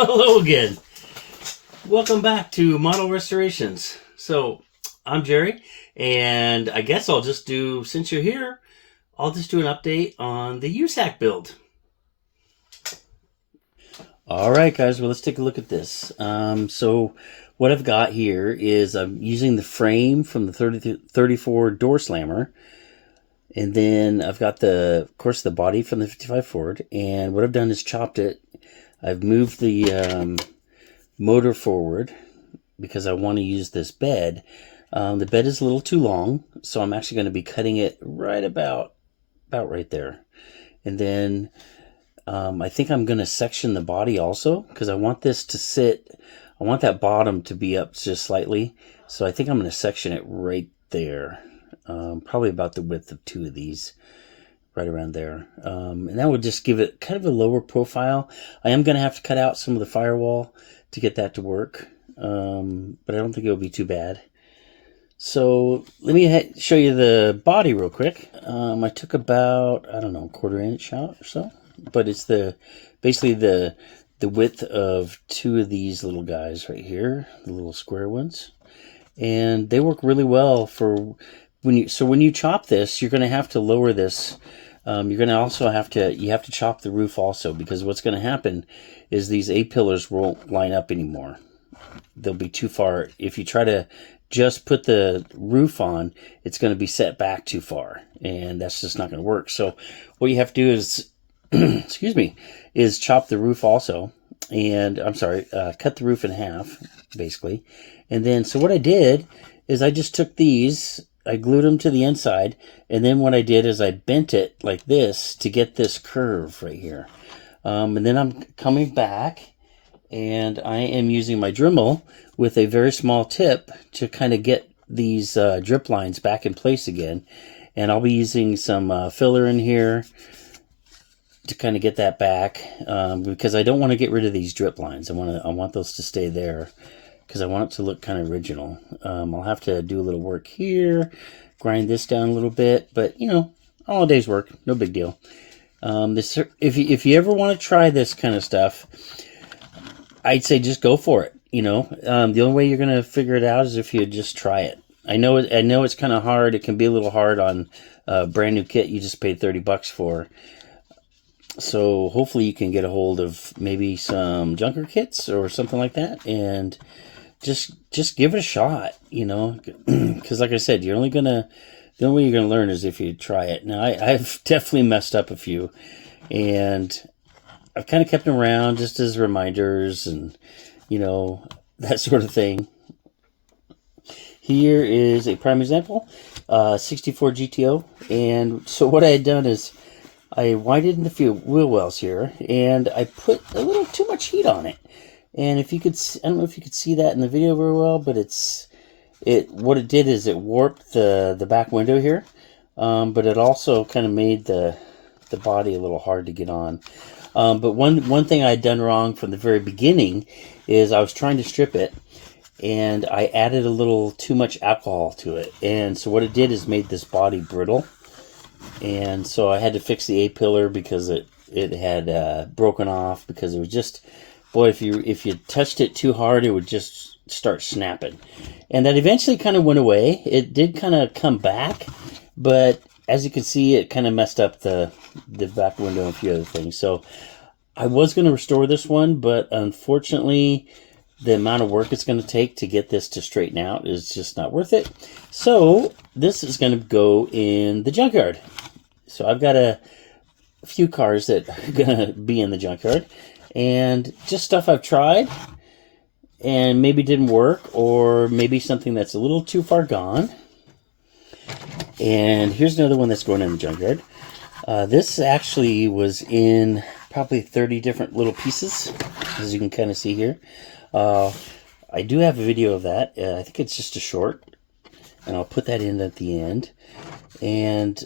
Hello again. Welcome back to Model Restorations. So, I'm Jerry, and I guess I'll just do, since you're here, I'll just do an update on the USAC build. Alright guys, well let's take a look at this. So what I've got here is I'm using the frame from the 34 door slammer. And then I've got of course, the body from the 55 Ford. And what I've done is chopped it. I've moved the motor forward because I want to use this bed. The bed is a little too long, so I'm actually going to be cutting it right about right there. And then I think I'm going to section the body also because I want this to sit. I want that bottom to be up just slightly. So I think I'm going to section it right there. Probably about the width of two of these, right around there. And that would just give it kind of a lower profile. I am going to have to cut out some of the firewall to get that to work, but I don't think it'll be too bad. So let me show you the body real quick. I took about, I don't know, 1/4 inch out or so, but it's basically the width of two of these little guys right here, the little square ones, and they work really well for when you chop this. You're going to have to lower this. You're going to also have to chop the roof also, because what's going to happen is these A-pillars won't line up anymore. They'll be too far. If you try to just put the roof on, it's going to be set back too far, and that's just not going to work. So what you have to do is, excuse me, is chop the roof also, and cut the roof in half, basically. And then, so what I did is I just took these, I glued them to the inside, and then what I did is I bent it like this to get this curve right here. And then I'm coming back, and I am using my Dremel with a very small tip to kind of get these drip lines back in place again. And I'll be using some filler in here to kind of get that back, because I don't want to get rid of these drip lines. I want those to stay there, because I want it to look kind of original. I'll have to do a little work here, grind this down a little bit, but you know, all a day's work, no big deal. If you ever want to try this kind of stuff, I'd say just go for it. You know, the only way you're gonna figure it out is if you just try it. I know it's kind of hard. It can be a little hard on a brand new kit you just paid $30 for. So hopefully you can get a hold of maybe some junker kits or something like that, and just give it a shot, you know, because like I said, the only way you're gonna learn is if you try it. Now I've definitely messed up a few, and I've kind of kept them around just as reminders and, you know, that sort of thing. Here is a prime example, 64 GTO, and so what I had done is I widened the wheel wells here, and I put a little too much heat on it. And if you could, I don't know if you could see that in the video very well, but what it did is it warped the back window here, but it also kind of made the body a little hard to get on. But one thing I had done wrong from the very beginning is I was trying to strip it, and I added a little too much alcohol to it, and so what it did is made this body brittle, and so I had to fix the A-pillar because it had broken off, because it was just, boy, if you touched it too hard, it would just start snapping. And that eventually kind of went away. It did kind of come back, but as you can see, it kind of messed up the back window and a few other things. So I was going to restore this one, but unfortunately, the amount of work it's going to take to get this to straighten out is just not worth it. So this is going to go in the junkyard. So I've got a few cars that are going to be in the junkyard, and just stuff I've tried and maybe didn't work, or maybe something that's a little too far gone. And here's another one that's going in the junkyard. This actually was in probably 30 different little pieces, as you can kind of see here. I do have a video of that. I think it's just a short, and I'll put that in at the end. And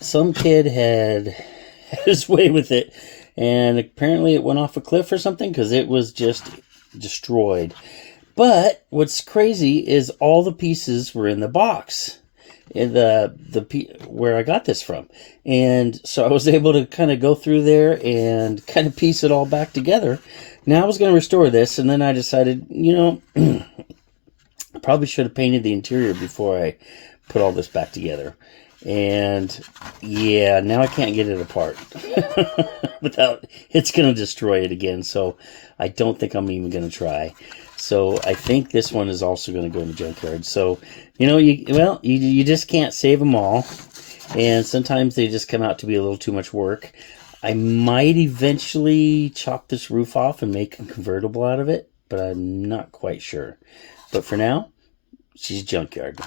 some kid had his way with it, and apparently it went off a cliff or something, because it was just destroyed. But what's crazy is all the pieces were in the box, in where I got this from. And so I was able to kind of go through there and kind of piece it all back together. Now I was going to restore this, and then I decided, you know, I probably should have painted the interior before I put all this back together. And yeah, now I can't get it apart without, it's going to destroy it again. So I don't think I'm even going to try. So I think this one is also going to go in the junkyard. So, you know, you just can't save them all. And sometimes they just come out to be a little too much work. I might eventually chop this roof off and make a convertible out of it, but I'm not quite sure. But for now, she's junkyard.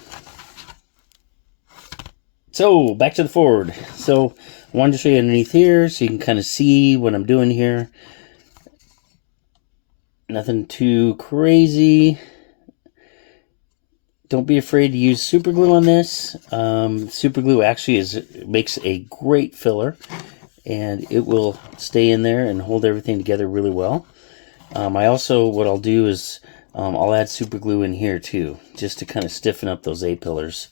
So, back to the Ford. So, I wanted to show you underneath here so you can kind of see what I'm doing here. Nothing too crazy. Don't be afraid to use super glue on this. Super glue actually makes a great filler, and it will stay in there and hold everything together really well. What I'll do is I'll add super glue in here too, just to kind of stiffen up those A-pillars,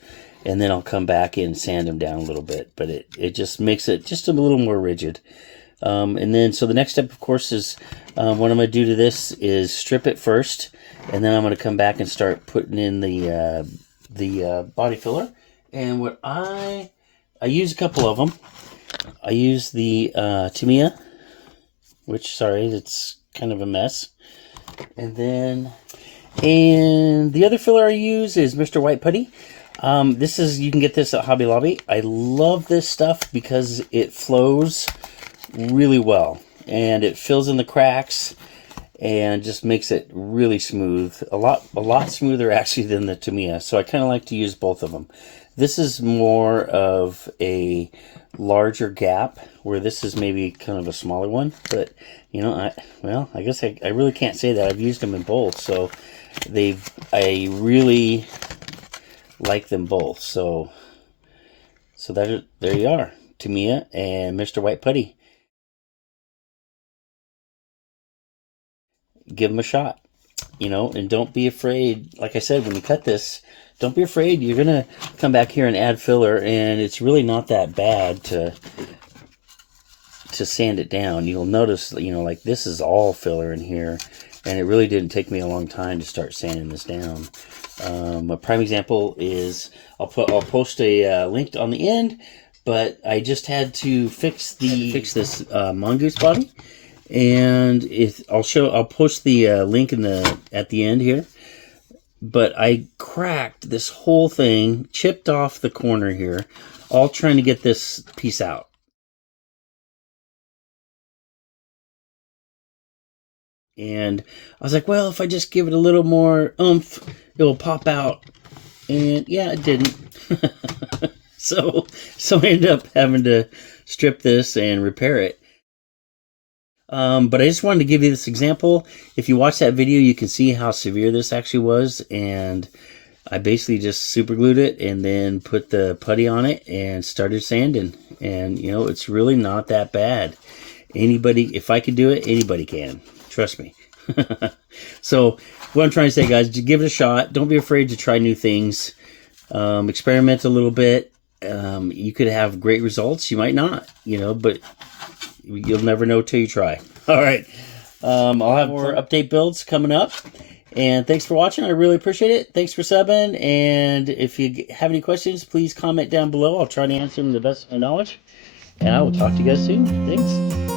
and then I'll come back in and sand them down a little bit, but it just makes it just a little more rigid. And then, so the next step, of course, is what I'm going to do to this is strip it first, and then I'm going to come back and start putting in the body filler. And what I use a couple of them. I use the Tamiya, which, sorry, it's kind of a mess. And the other filler I use is Mr. White Putty. You can get this at Hobby Lobby. I love this stuff because it flows really well, and it fills in the cracks and just makes it really smooth. A lot smoother actually than the Tamiya. So I kind of like to use both of them. This is more of a larger gap, where this is maybe kind of a smaller one, but you know, I guess I really can't say that. I've used them in both, so I really like them both. So there you are, Tamiya and Mr. White Putty. Give them a shot, you know, and don't be afraid. Like I said, when you cut this, don't be afraid. You're gonna come back here and add filler, and it's really not that bad to sand it down. You'll notice, you know, like this is all filler in here, and it really didn't take me a long time to start sanding this down. A prime example is I'll post a link on the end, but I just had to fix this mongoose body, and I'll post the link at the end here. But I cracked this whole thing, chipped off the corner here, all trying to get this piece out. And I was like, well, if I just give it a little more oomph, it will pop out. And yeah, it didn't. So I ended up having to strip this and repair it. But I just wanted to give you this example. If you watch that video, you can see how severe this actually was. And I basically just super glued it and then put the putty on it and started sanding. And, you know, it's really not that bad. If I could do it, anybody can. Trust me. So what I'm trying to say, guys, just give it a shot. Don't be afraid to try new things. Experiment a little bit. You could have great results. You might not, you know, but you'll never know till you try. All right. I'll have more update builds coming up. And thanks for watching. I really appreciate it. Thanks for subbing. And if you have any questions, please comment down below. I'll try to answer them to the best of my knowledge. And I will talk to you guys soon. Thanks.